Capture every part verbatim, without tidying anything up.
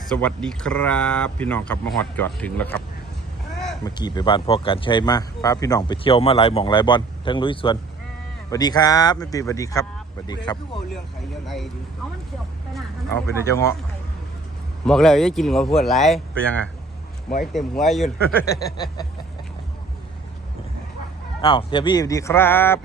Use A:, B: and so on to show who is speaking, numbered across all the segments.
A: สวัสดีครับพี่น้องครับมาฮอดจอดถึงแล้วครับเมื่อกี้ไปบ้านพ่อการชัยมาพาพี่น้องไปเที่ยวมาหลายหม่องหลายบอลทั้งลุยสวนสวัสดีครับแม่ปีสวัสดีครับสวัสดีครับเอาเป็นเจ้าเงาะ
B: บอกแล้วอย่ากินหัวพวดไร
A: เป็นยังไง
B: หมอยเต็มหัวอยู่
A: อ้าวเสียบี้สวัสดีครับ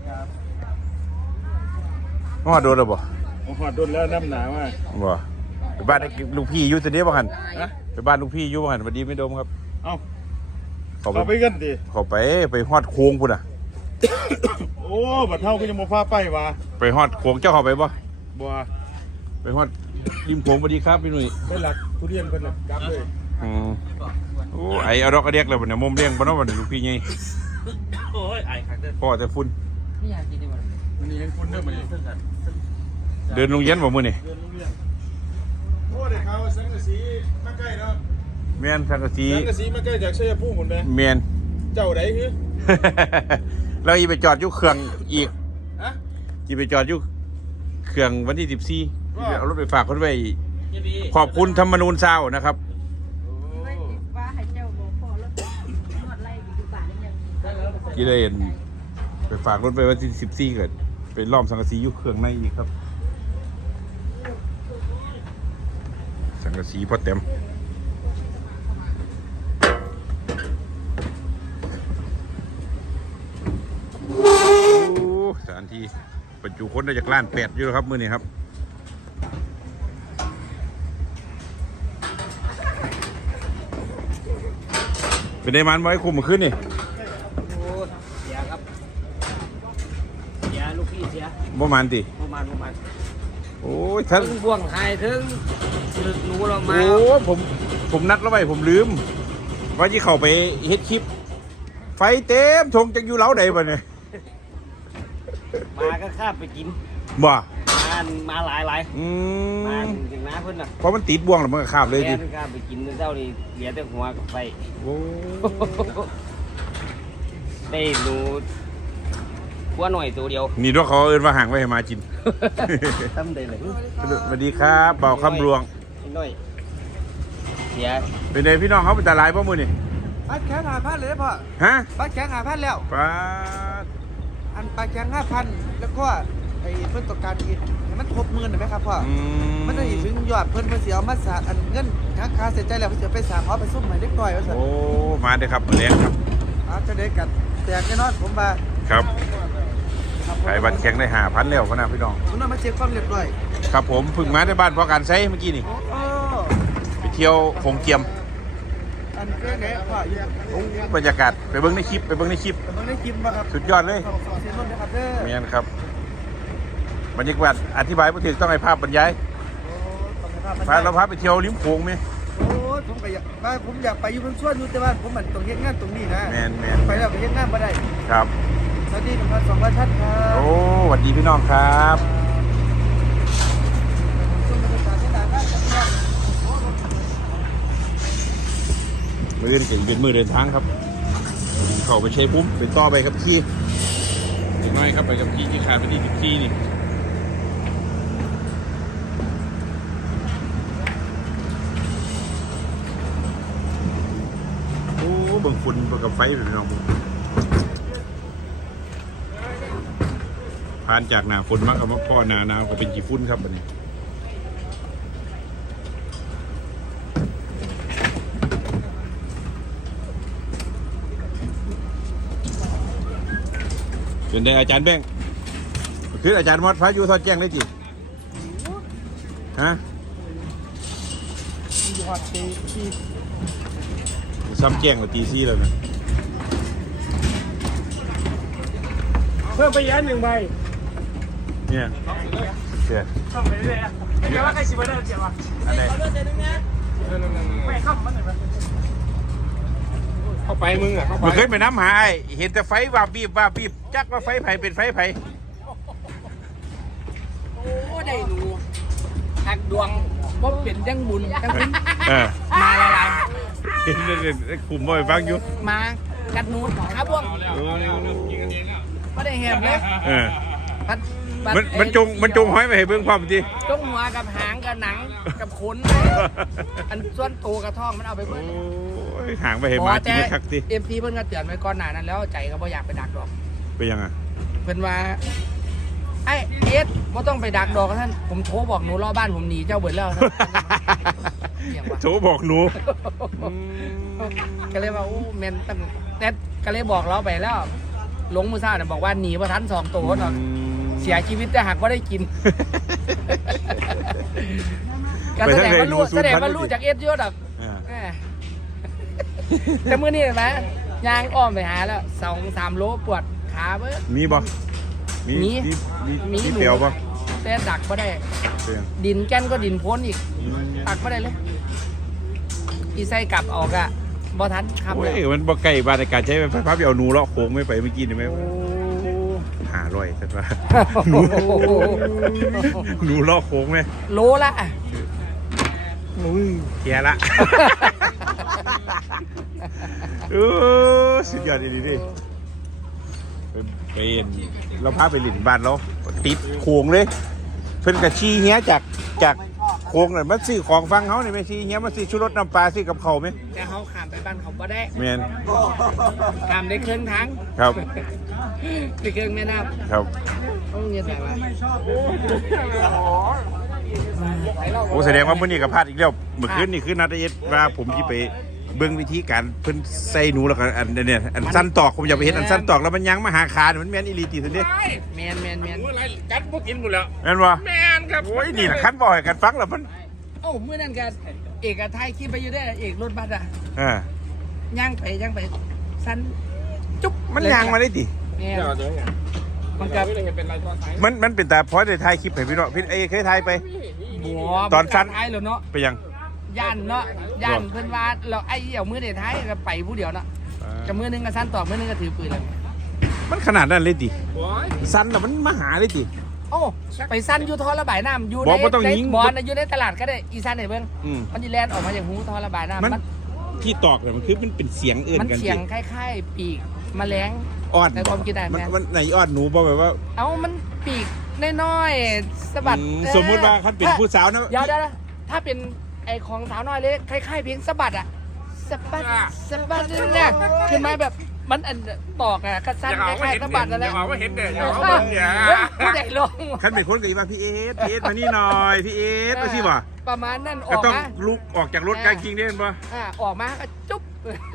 A: มาฮอดโดนหรือบ่
C: ผมหอดโดนแล้วน้ำหนามาก
A: บ่ไปบ้านลูกพี่อยู่ตัวนี้บ่หันไปบ้านลูกพี่อยู่บ่หันสวัสดีไม่โดมครับ
C: เอ้า
A: เขา
C: เข้า
A: ไป
C: ไปกันดิ
A: เขาไปไปฮอดโค้งพุ่นอ่ะ
C: โอ้บัดเท่าก็ยังมาพาไปวะ
A: ไปฮอดโค้งเจ้าเขาไปบ่
C: บัว
A: ไปฮอดริมโค้งสวัสดีครับพี่หนุ่ย
C: ได้หลักทุเรียนคนน่ะจับเลย
A: อืมโอ้ไอเอาดอกกระเดียกแล้วบ่เนี่ยมุมเลี้ยงบ่เนาะบ่เนี่ยลูกพี่ใหญ่
C: โอ้ยไอ้ขัดเดิน
A: พ่อแต่ฝุ่น
C: มันนี่ยังคนเดินมาเลย
A: เดินโรงเรียนบ่มื้อนี่
C: เดินโรงเรียนโอ้เด็กเขาสังกะสีมาใกล้เนาะ
A: แม่นสังกะสี
C: สังกะสีมาใกล้จากชัยภูมิหมดเลย
A: แม่น
C: เจ้าไหนคือ
A: เราอีไปจอดอยู่เครื่องอีก
C: ฮะ
A: สิไปจอดอยู่เครื่องวันที่สิบสี่ที่เอารถไปฝากคนไว้ขอบคุณธรรมนูญซาวนะครับ
D: ว่าให้เจ้าโบพอแล้วนวดไล่อยู่บ้านยัง
A: ที่ได้เห็นไปฝากรถไปวันที่สิบสี่เกิดเป็นล้อมสังกะสีอยู่เครื่องในอีกครับสังกะสีพอเต็มโอ้สถานที่บรรจุคนได้จากล้านแปดอยู่แล้วครับมื้อนี้ครับเป็นได้มันไว้คุมมาขึ้นนี่
B: โอ้เสียครับเสียลูกพี่เสีย
A: บ่มันติ
B: ประมาณประมาณ
A: โอ้ยท่าน
B: ถึงบ่วงไทยถึงสึกหนูเรามา
A: โอ้ผมผมนัดแล้วไว้ผมลืมว่าที่เข้าไปเฮ็ดคลิป ไฟเต็มทงจังอยู่เล้าใดบ่เนี่ย
B: มาก็ข้าไปกิน
A: บ่
B: มามาหลายหลาย
A: อื
B: มาม ถึงน้าเพิ่นน่ะ
A: เพราะมันติดบ่วงแล้วมันก็คาบเลย
B: แก
A: ดิ
B: นข้าไปกินเจ้านี่เหลือแต่หัวกับไฟ
A: โอ้
B: ได้หนูหัวหน่อยตัวเดียว
A: นี่ด้วยเขาเอิ้นว่าห่างไว้ให้มากิน
B: ทำได้เลย
A: สวัสดีครับเบาคำรวง
B: นิดหน่อยเสีย
A: เป็นไงพี่น้องเขาเป็นตาลายป่ะมือนี่
E: ปลาแข็งหาพันเลยพ่อ
A: ฮะ
E: ปลาแข็งหาพันแล้ว
A: ปลา
E: อันปลาแข็งห้าพันแล้วก็ไอ้เพิ่นต้องการอีกให้มันครบหมื่นเห็นไหมครับพ่อ
A: อื
E: มันจะถึงยอดเพิ่นเพิ่นสิเอามาสร้างอันเงินค่าค่าเสียใจแล้วเพิ่นสิเอาไปสร้างหอไปซุ่มใหม่เล็กน้อยว่าซั่น
A: โอ้มาเด้อครับมาเลี้ยงครับ
E: เอาจะได้กันแตกแน่นอนผมว่า
A: ครับ
E: ครับ
A: ขายบัตรแข็งได้ห้าพันแล้วพะนะพี่น้อง
E: ผมน่ามาเช็คความเรียบร้อย
A: ครับผมเพึ่งมาในบ้านพอการใช้เมื่อกี้นี่
E: โอ้โอ้
A: ไปเที่ยวโขงเจียม
E: อันเรื่องไหนพ่ออยู่
A: โอ้บรรยากาศไปเบิ้งในคลิปไปเบิ้งในคลิป
E: กำลังได้กินบ่ครับ
A: สุดยอดเลย
E: ขอบคุณเสียนนท์นะครับเด้อ
A: เมียนครับบรรยากาศอธิบายไม่ถึงต้องให้ภาพบรรยาย
E: โอ้ขอบคุณครับ
A: พาเราพาไปเที่ยวริมโขงไหม
E: โอ้ผมก็อยากว่าผมอยากไปอยู่เพิ่นชวนอยู่แต่ว่าผมมันต้องเฮ็ดงานตรงนี้นะ
A: แมนแมน
E: ไปแล้วไปเฮ็ดงานบ่ได้
A: ครับ
E: สวัสดีหนึ่งพันสองร้อยท่านครับ
A: โอ้สวัสดีพี่น้องครับ
E: ช่วงบรรยากาศที่ด่านหน้าครับพี่น้อง
A: มือเดินเก่งเป็นมือเดินทางครับ เข้าไปใช้ปุ๊บไปต่อไปกับขี่อีกน้อยครับไปกับขี่ที่ขาดไปที่สิบสี่นี่โอ้เบิ่งฝุ่นเบิ่งกับไฟเป็นพี่น้องเบิ่งผ่านจากหนาฝนมากับมาพ่อหนาหนาวก็เป็นกี่ฝุ่นครับวันนี้เป็นได้อาจารย์แบงค์คืออาจารย์มอดพระอยู่ทอดแจ้งได้จีฮะ
E: อยู่ฮอดตีที่
A: ซ้ำแจ้งกว่าตีซี่แล้วนะ
C: เพิ่มไปยันหนึ่งใบ
A: เนี่ยเสีย
C: เข้าไปเลยอ่ะไม่ใช่ว่าใครสิบได้เจ็บวะ
A: อันไหน
C: ไม่เข้ามันเลยเข้าไปมึงอ่ะเข้าไป
A: มันเคยไปน้ำหาไอ้เห็นแต่ไฟวาบบีบวาบบีบจักว่าไฟไผ่เป็นไฟไผ่
B: โอ้ได้หนูหักดวงบ่เป็นจังบุญจังบุญ
A: เออ
B: มาหลาย
A: เห็นได้คุมบ่อยฟังอยู่
B: ๆมากัดหนูครับบ่วง
A: โอ้
B: บ่ได้แหบเลย
A: เออ
B: พัดบัด
A: มันมันจงมันจงห้อยไปให้เบิ่งความที
B: จงหัวกับหางกับหนังกับขนอันส่วนตัวกับท้องมันเอาไปเบิ่ง
A: โอ้ยห่างไปให้หมากินคักที
B: เอฟซีเพิ่นก็เตือนไว้ก่อนหน้านั้นแล้วใจก็บ่อยากไปดักดอก
A: ไปยังอ่ะ
B: เพิ่นว่าไอ้เอสบ่ต้องไปดักดอกท่านผมโทรบอกหนูรอบ้านผมหนีเจ้าเบิดแล้วท่านอย่างว่า
A: โถบอกหนู
B: ก็เลยว่าโอ้แม่นตั้งแต่ก็เลยบอกเราไปแล้วหลงมือซ่าเนี่ยบอกว่าหนีบ่ทันสองตัวเนาะเสียชีวิตแต่หากว่าได้กินก็แสดงว่ารู้แสดงว่ารู้จากเอสเยอะดอก
A: อ่า
B: แหมแต่มื้อนี้เห็นไหมยางอ้อมไปหาแล้วสองสามโลปวดขาเบ้อ
A: มีบ่มี
B: มี
A: มีมี
B: มี
A: มี
B: หนู
A: เปลียวบ่
B: แต่ดักบ่ได้
A: เปลียว
B: ดินแก้นก็ดินพ้นอีกตักบ่ได้เลยอีไส้กลับออกอ่ะบ่ทันคำ
A: โอ้
B: เลย
A: ยมันบ่ไกลบ้านในการใช้ไฟฟ้าไปเอาหนูเลาะโค้งไม่ไปเมื่อกี้นี่ไหม
B: โอ้
A: หาร้อยใช่ปะหนูหนูเลาะโค้งไหม
B: โลละ
A: อุ้ยแก่ละเออสุดยอดดีดิเป็นเป็นเราพาไปหลินบ้านเราติดโค้งเลยเพิ่นกะชี้เหี้ยจากจากโค้งน่ะมาซื้อของฟังเขานี่ไหมชี้เหี้ยมาซื้อชูรสน้ำปลาซื้อกับเขาวไหม
B: แต่เขาข้ามไปบ้านเขาบ่ได้
A: แมน
B: ข้ามได้ครึ่งทาง
A: ครับ
B: ได้ครึ่งแม่น้
A: ครับ
B: ำต้องเงียบไปวะ
A: โอ้แสดงว่ามื้อนี้ก็พลาดอีกแล้วเมื่อคืนนี่คือนัดเอ็ดว่าผมสิไปเบิ่งวิธีการเพิ่นใส่หนูแล้วก็อันเนี่ยอันสั้นตอกผมอยากไปเห็นอันสั้นตอกแล้วมันยังมาหาขาเนี่ยมันแม่นอีหลีติซั่นเด้
B: แมนแมนแมน
C: อะไรกัดพวกกินหมดแล้ว
A: แม่นบ่
C: แมนครับ
A: โอ้ยนี่ล่ะคันบ่ให้กันฟังแล้วมัน
B: โอ้เมื่อนั้นกันเอกไทยคิดไปอยู่ได้เอกรถบัสอ่ะ
A: อ่า
B: ย่างไปย่างไปสั้นจุ๊บ
A: มันยังมาได้ติ
B: เนี่ย
C: เดี๋ยวเดี๋ยว
B: มันกับ
C: ไม่ได้เป็นไรตอนไหน
A: มันมันเป็นตาพอได้ถ่ายคลิปให้พี่น้องพี่เอ้ยเคยถ่ายไป
B: บัว
A: ตอนสั้น
B: ท้ายแล้วเนาะ
A: ไปยัง
B: ย่านเนาะย่านเพิ่นว่าเราไอ้เหี่ยวมือเดท้ายก็ไปผู้เดียวเนาะกับมือนึงก็สั้นต่อมือนึงก็ถือปืนเลย
A: มันขนาดนั้นเลยติ
C: โอ้ย
A: สั้นแล้วมันมาหาเลยติ
B: โอ้ไปสั้นอยู่ท่อระบายน้ำอยู่
A: บ
B: ใน
A: อกว่าต้อง
B: ใน
A: ยิง
B: บอลอยู่ในตลาดก็ได้อีสั้นไหนเบิ้ง
A: อืม
B: มันจะแลนออกมาจากหูท่อระบายน้ำ
A: มัน
B: มัน
A: ที่ตอกเนี่ยมันคือมันเป็นเสียงเอื้อน
B: มัน
A: กัน
B: เสียง
A: ติ
B: คล้ายๆปีกแมลง
A: อ้อน
B: ในความคิดได้ไหม
A: มันมันไหนอ้อนหนูบ่แบบว่า
B: เอ้ามันปีกน้อยๆสะบัด
A: อืม
B: เออ
A: สมมุติว่าเขาเป็นผู้สาวนะ
B: เดี๋ยวเดี๋ยวถ้าเป็นไอของสาวน้อยเล็กคล้ายๆเพลงสะบัดอะสะบัดสะบัดเนี่ยขึ้นมาแบบมันอันตอกอะกระ
C: อ
B: สั้น
C: ย่า
B: ค
C: เอาไม่
B: ล้าย
C: เห็น
B: ๆสะ
C: เด่
B: บัด
C: น
B: นั่นแห
C: อ
B: ละ
C: ย่าเอาไม่เห็นเด่นอย่าเอา
B: เอ
C: ไม่
B: อ
C: เห็นอย่า
B: ผู้ใหญ่ลง
A: คันเป็นคนก็อีว่าพี่เอสพี่เอสมานี่หน่อยพี่เอสมาสิบ่
B: ประมาณนั้นอ
A: ก็
B: อก
A: ต้อง
B: มา
A: ลุกออกจากรถกลางจริงได้ป่ะ
B: อ่าออกมาก็จุ๊บ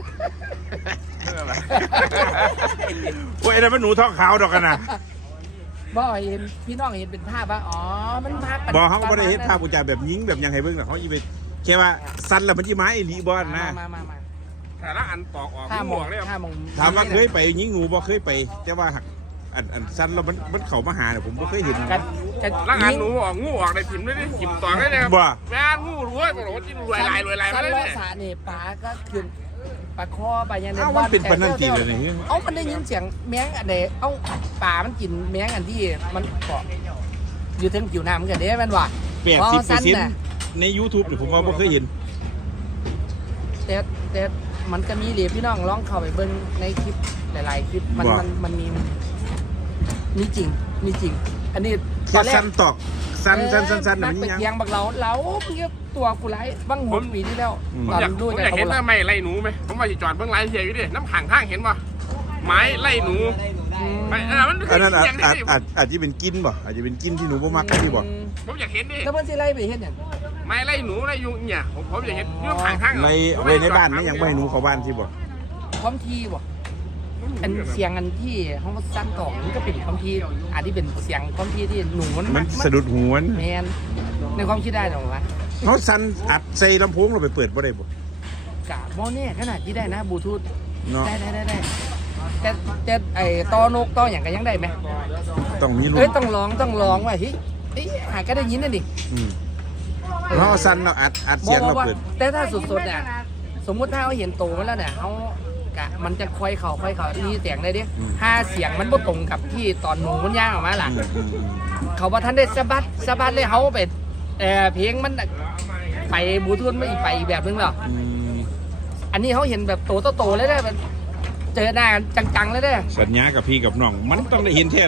A: โอ้ยนั่นมันหนูท้องขาวดอกกันนะ
B: บ่เห็นพี่น้องเห็นเป็นภาพว่าอ๋อมันภาพ
A: บอกเขาก็ไม่ได้เห็นภาพกูจ่าแบบยิงแบบยังไงเบิ่งหรอกเขาอีไปแค่ว่าสั้นแล้วมันยี่ไม้ไอ้ลีบอล
B: มา
A: นะ
B: มามามา
C: แต่ละอันปอกออก
B: ห้า
C: ห
B: โม
C: ม
B: ง
C: วกเลย
B: ห้าโมง
A: ถามว่าเคยไปยิงงูบ่เคยไป แต่ว่าหักอันอันสั้นแล้วมันมันเข่ามาหาเนี่ยผมบ่เคยเห็น
B: กันกัน
C: ละอันหนูออกงูออกในถิ่มด้วยนี่ถิ่มต่อได้เลยครับ
A: บ่
C: แม่งูรวยบอกว่าจิ้นรวยลายรวยลาย
B: สั
C: มาน เลย
B: เลาะ
C: เนี่ย
B: สาเนี่ยปลาก็ขึ้นปลาคอปลายัง
A: เอ้ามันเป็นปานนันตีเลยนี่
B: เอ้ามันได้ยินเสียงแมงอันเดเอ้าปลามันกินแมงอันที่มันเกาะอยู่ถึงผิวน้ำกันเด้แม่นว่า
A: แปดสิบเปอร์เซ็นต์ใน YouTube เนี่ยผมว่าบ่เคยเห็น
B: แต่แต่มันก็มีเหลียพี่น้องลองเข้าไปเบิ่งในคลิปหลายๆคลิปมันมันมันมีมีจริงมีจริง อันนี้
A: แค่สั้นตอกสั้นสั้นสั้นสั้น
B: นั
A: น่ะ
B: ก
A: มัน
B: ไป
A: ยัง
B: เทียงบักเราเราเพียตัวกูไล่บ้างหกปีที่แล้ว
A: อืม
C: ผม
B: ตอน
C: อยาก
B: ดู
C: ผม
B: แต่
C: อยาก
B: เขา
C: เห็น
B: หลั
C: ว่าไม่ไล่หนูไหมผมว่าสิจอดเบื้องไล่เทียอยู่ดิน้ำขังข้างเห็นป่ะไม้ไล่หนูไม่เออมัน
A: อันนั้นอาจ
C: อย่าง
A: อาจ
C: นี้
A: อาจอาจจะเป็นกินบ่อาจจะเป็นกินที่หนูบ่มักที่บ่
C: ผมอยากเห็นดิ
B: แล้วมันสิไล่ไปเฮ็ดหยัง
C: ไม้ไล่หนูไล่ยุงเนี่ยผมผมอยากเห็นน้ำขังข้าง
A: ในไว้ในบ้านนี่ยังบ่ให้หนูเข้าบ้านที่บ่
B: ความทีบ่อันเสียงอันที่เขาสั้นต่อมันก็เป็นความทีอันที่เป็นเสียงความทีที่หนูมัน
A: มันสะดุดหูมัน
B: แมนในความคิดได้หรอวะ
A: เขาสั่นอัดใส่ลำโพงเราไปเปิดบ่ได้บ่
B: กะโมเนี่ยขนาดที่ได้นะบลูทูธ
A: เนาะ
B: ได้ได้ได้ได้แต่แต่ไอ้ตอนกต่ออย่างกันยังได้ไหม
A: ต้องมีรุ่
B: เอ้ย
A: น
B: ต้องร้องต้องร้องว่ะเฮ้ยเอ้ยหาก็ได้ยินน่ะดิ
A: อืมเราเอาสั่นเราอัดอัดเสียงเรา
B: ว่า
A: เปิด
B: แต่ถ้าสดๆเนี่ยสมมุติถ้าเขาเห็นโตมันแล้วเนี่ยเขากะมันจะค่อยเข่าค่อยเข่านี่เสียงได้ดิถ้าเสียงมันบ่ตรงกับที่ตอนหนูมันย่างออกมาล่ะ
A: อืมอืมอืม
B: เขาว่าท่านได้สะบัดสะบัดเลยเขาไปเออเพลงมันไปบลูทูธไม่ไปอีกแบบนึงหรอ
A: อืม
B: อันนี้เขาเห็นแบบโตโตๆเลยได้แบบเจอหน้ากันจังๆเลยได้
A: สัญญากับพี่กับน้อง มันต้องได้เห็นแท้ละคลิป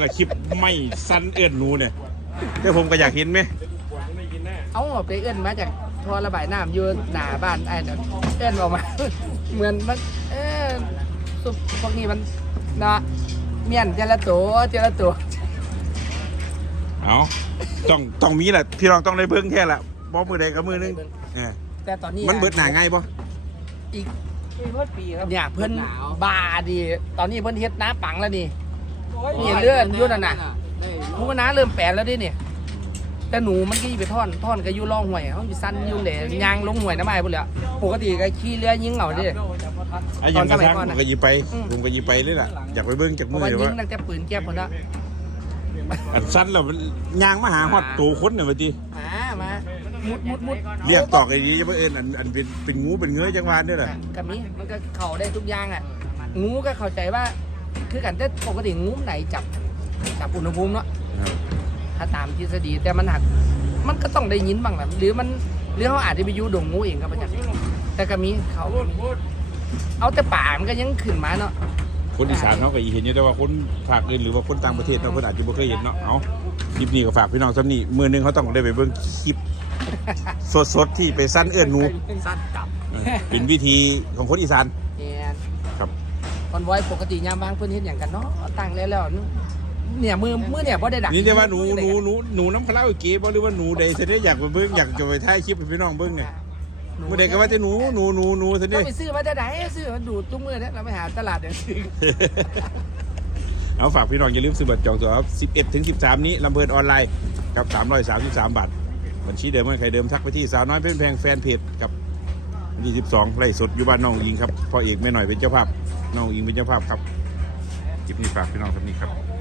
A: ไม่สั้นเอื้อนหนูเนี่ยเดี๋ยวผมก็อยากเห็นไหม
B: เอาไปเอื้อนมาจากท่อระบายน้ำอยู่หน้าบ้านไอ้นั่นเอื้อนออกมา เหมือนมันเออสุพวกนี้มันเนาะเมียนเจละตัวเจละตัว
A: เอาต้องต้องมีแหละพี่น้องต้องได้เบิ่งแค่ละบ่มือใดกับมือนึงเออ
B: แต่ตอนนี้
A: มันเบิดหนาง่ายบ่
B: อีก
E: ปีเพิ่นปีครับ
B: เนี่ยเพิ่นบาดีตอนนี้เพิ่นเฮ็ดน้ำปังแล้วนี่นี่เลื่อนอยุ่นั่นน่ะหมูกระน้าเริ่มแปลนแล้วดิเนี่ยแต่หนูมันก็อยู่ไปท่อนท่อนก็อยู่ล่องห่วยเขาอยู่สั้นอยู่เหล่ยางลงห่วยน้ำไม้พุ่นแหละปกติก็ขี่เรือยิงเอาดิ
A: ไอ้อยังกระทั่ง
B: ตอนสมัยก่อน
A: ผ
B: น่ะ
A: มก็หยิบไป
B: อืม
A: ผมก็หยิบไปเลยล่ะอยากไปเบิ่งจาก
B: เพ
A: มื
B: ราะ
A: อ
B: ว่า
A: เดี๋ยว
B: ยิง
A: ว่า
B: ตั้งแต่ปืนแก๊ปพุ่นละ
A: อันสั้นแล้วมันยางมาหาฮอดตัวคนเนี่ยว่าติ
B: มามามุดมุดมุด
A: เรียกตอกไอ้นี้จะบ่เอิ้นอันอันเป็นเป็นงูเป็นเงยจังหวะนี่แหละ
B: กับนี้มันก็เข่าได้ทุกอย่างอ่ะงูก็เข้าใจว่า คือกันแต่ปกติงูไหนจับจับอุณหภูมิเนาะ
A: ครับ
B: ถ้าตามทฤษฎีแต่มันหักมันก็ต้องได้ยินบ้างแหละหรือมันหรือเขาอาจจะไปอยูดงงูเองก็ประจักษ์แต่ก็มีเขาเอาแต่ป่ามันก็ยังขึ้นมาเนาะ
A: คนอีสานเขาก็เห็นอยู่แต่ว่าคนภาคอื่นหรือว่าคนต่างประเทศเนาะคนอาจจะบ่เคยเห็นเนาะเอาคลิปนี้ก็ฝากพี่น้องซ้ำนี่มื้อนึงเขาต้องได้ไปเบิ่งคลิปสดๆที่ไปสั้นเอื้อนหนู
B: สั้นกลับ
A: เออเป็นวิธีของคนอีสาน
B: เนี่ย
A: ครับ
B: คอนไว้ปกติยามบางเพื่อนเห็นอย่างกันเนาะตั้งแล้วแล้วเนี่ยมือมือเนี่ยพอได้ดัก
A: นี่แต่ว่าหนูหนูหนูหนูน้ำคาราโอเกะบ่หรือว่าหนูใดซะเด้อยากไปเบิ่งอยากจะไปถ่ายคลิปให้พี่น้องเบิ่งเนี่ยเมื่อใดก็ว่าจะหนูหนูหนูหนูซะ
B: ก็
A: เด้
B: ไปซื้อมาจะไหนซื้อมาดูดตุ้งมือเนี่ยเราไปหาตลาดเดี๋ยวซื้อ
A: เอาฝากพี่น้องอย่าลืมซื้อบัตรจองตั๋วสิบเอ็ดถึงสิบสามนี้ลำเพลินออนไลน์กับสามร้อยสามสิบสามบาทบัญชีเดิมเมื่อใครเดิมทักไปที่สาวน้อยเพื่อนแพงแฟนเพจกับยี่สิบสองไล่สดอยู่บ้านน้องอิงครับพ่อเอกแม่หน่อยเป็นเจ้าภาพน้องอิงเป็นเจ้าภาพครับคลิปนี้ฝากพี่น้องครับนี้ครับ